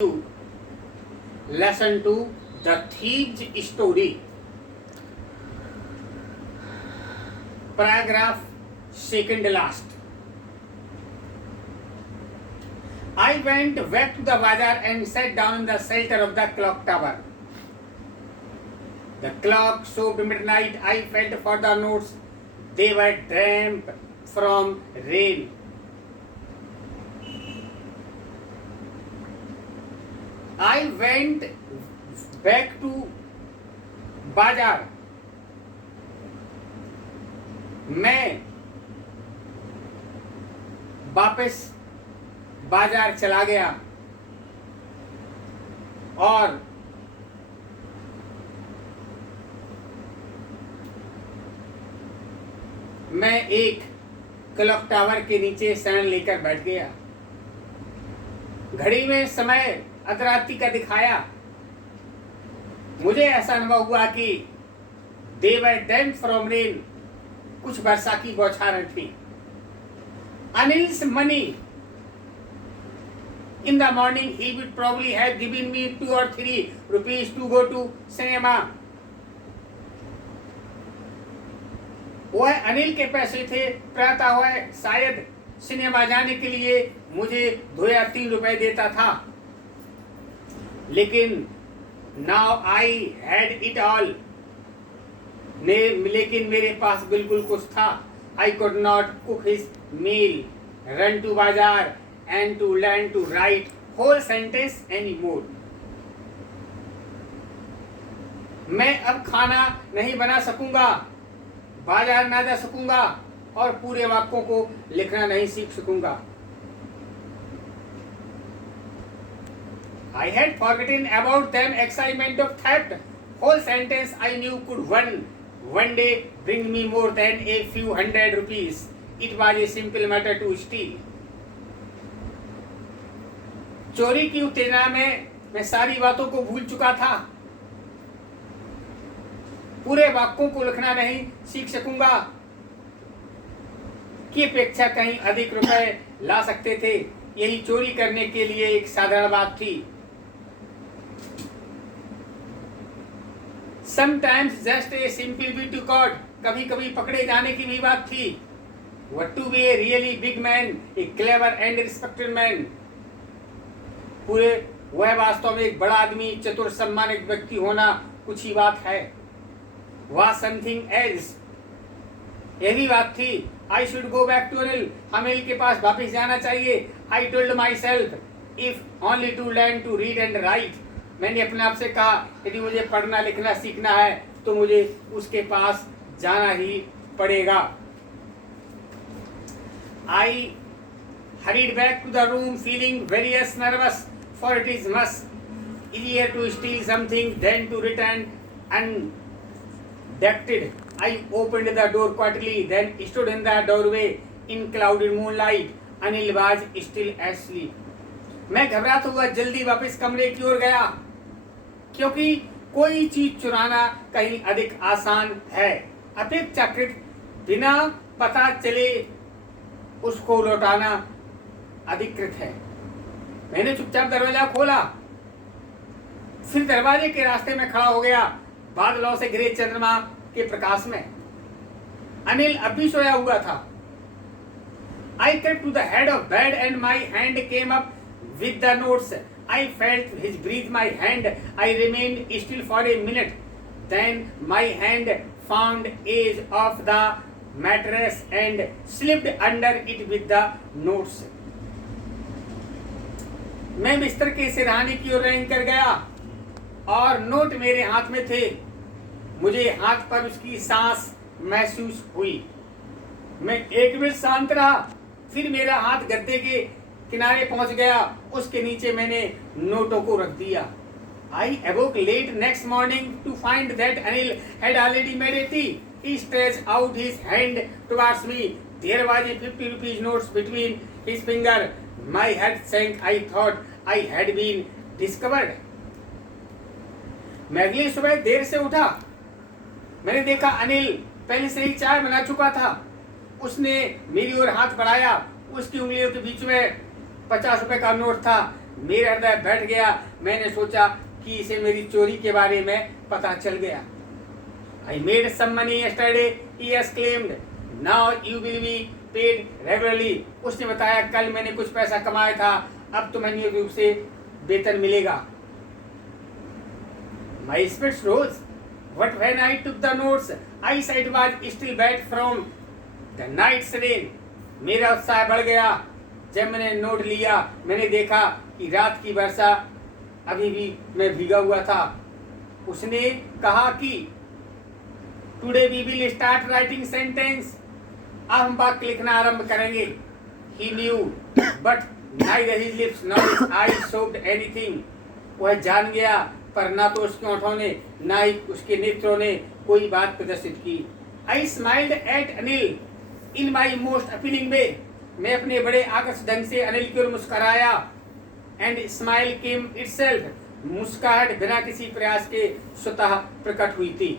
to lesson 2, the Thieves' Story. Paragraph second last. I went back to the bazaar and sat down in the shelter of the clock tower. The clock showed midnight. I felt for the notes. They were damp from rain. I went back to बाजार. मैं वापस बाजार चला गया और मैं एक clock tower के नीचे शरण लेकर बैठ गया. घड़ी में समय अधरात्रि का दिखाया. मुझे ऐसा अनुभव हुआ कि they were damp from rain. कुछ वर्षा की बौछारें थी. Anil's money. In the morning he would probably have given me 2 or 3 rupees to go to cinema. वह अनिल के पैसे थे. प्रातः वह शायद सिनेमा जाने के लिए मुझे 2 या 3 रुपए देता था. लेकिन now I had it all. लेकिन मेरे पास बिल्कुल कुछ था. I could not cook his meal, run to बाजार and to learn to write whole sentence anymore. मैं अब खाना नहीं बना सकूंगा, बाजार ना जा सकूंगा और पूरे वाक्यों को लिखना नहीं सीख सकूंगा. I had forgotten about them excitement of theft. Whole sentence I knew could one day bring me more than a few hundred rupees. It was a simple matter to steal. चोरी की उत्तेजना में मैं सारी बातों को भूल चुका था. पूरे वाक्यों को लिखना नहीं सीख सकूंगा की अपेक्षा कहीं अधिक रुपए ला सकते थे. यही चोरी करने के लिए एक साधारण बात थी. Sometimes just a simple bit to caught. कभी कभी पकड़े जाने की भी बात थी. What to be a really big man, a clever and respected man. पूरे वह वास्तव में एक बड़ा आदमी, चतुर, सम्मानित व्यक्ति होना कुछ ही बात है. वह something else. यही बात थी. I should go back to Anil. Anil के पास वापस जाना चाहिए. I told myself, if only to learn to read and write. मैंने अपने आप से कहा यदि मुझे पढ़ना लिखना सीखना है तो मुझे उसके पास जाना ही पड़ेगा. I hurried back to the room feeling very nervous, for it is much easier to steal something than to return undetected. I opened the door quietly, then stood in the doorway in clouded moonlight. Anil was still asleep. मैं घबराता हुआ जल्दी वापस कमरे की ओर गया क्योंकि कोई चीज चुराना कहीं अधिक आसान है अपेक्षाकृत बिना पता चले उसको लौटाना अधिकृत है. मैंने चुपचाप दरवाजा खोला, फिर दरवाजे के रास्ते में खड़ा हो गया बादलों से घिरे चंद्रमा के प्रकाश में. अनिल अब भी सोया हुआ था. I crept to the head of bed and my hand came up with the notes. I felt his breathe my hand. I remained still for a minute. Then my hand found edge of the mattress and slipped under it with the notes. मैं बिस्तर के सिरहाने की ओर रेंग कर गया और note मेरे हाथ में थे. मुझे हाथ पर उसकी सांस महसूस हुई. मैं एक मिनट शांत रहा, फिर मेरा हाथ गद्दे के किनारे पहुंच गया. उसके नीचे मैंने नोटों को रख दिया. I awoke late next morning to find that Anil had already made a tea. He stretched out his hand towards me. There was a 50 rupees notes between his finger. My head sank. I thought I had been discovered. मैं अगली सुबह देर से उठा. मैंने देखा अनिल पहले से ही चाय बना चुका था. उसने मेरी ओर हाथ बढ़ाया. उसकी उंगलियों के बीच में 50 रुपए का नोट था. मेरा हृदय बैठ गया। मैंने सोचा कि इसे मेरी चोरी के बारे में पता चल गया। I made some money yesterday, he exclaimed. Now you will be paid regularly. उसने बताया कल मैंने कुछ पैसा कमाया था, अब तुम्हें नियमित रूप से वेतन मिलेगा। My spirits rose, but when I took the notes, eyesight was still bad from the night's rain. मेरा उत्साह बढ़ गया जब मैंने नोट लिया। मैंने देखा कि रात की वर्षा अभी भी मैं भीगा हुआ था। उसने कहा कि today we will start writing sentence. अब हम वाक्य लिखना आरंभ करेंगे। He knew, but neither his lips nor his eyes showed anything. वह जान गया, पर ना तो उसके होठों ने ना ही उसके नेत्रों ने कोई बात प्रदर्शित की। I smiled at Anil in my most appealing way. मैं अपने बड़े आकर्षक ढंग से अनिल की ओर मुस्कुराया। And smile came itself. मुस्कुराहट बिना किसी प्रयास के स्वतः प्रकट हुई थी।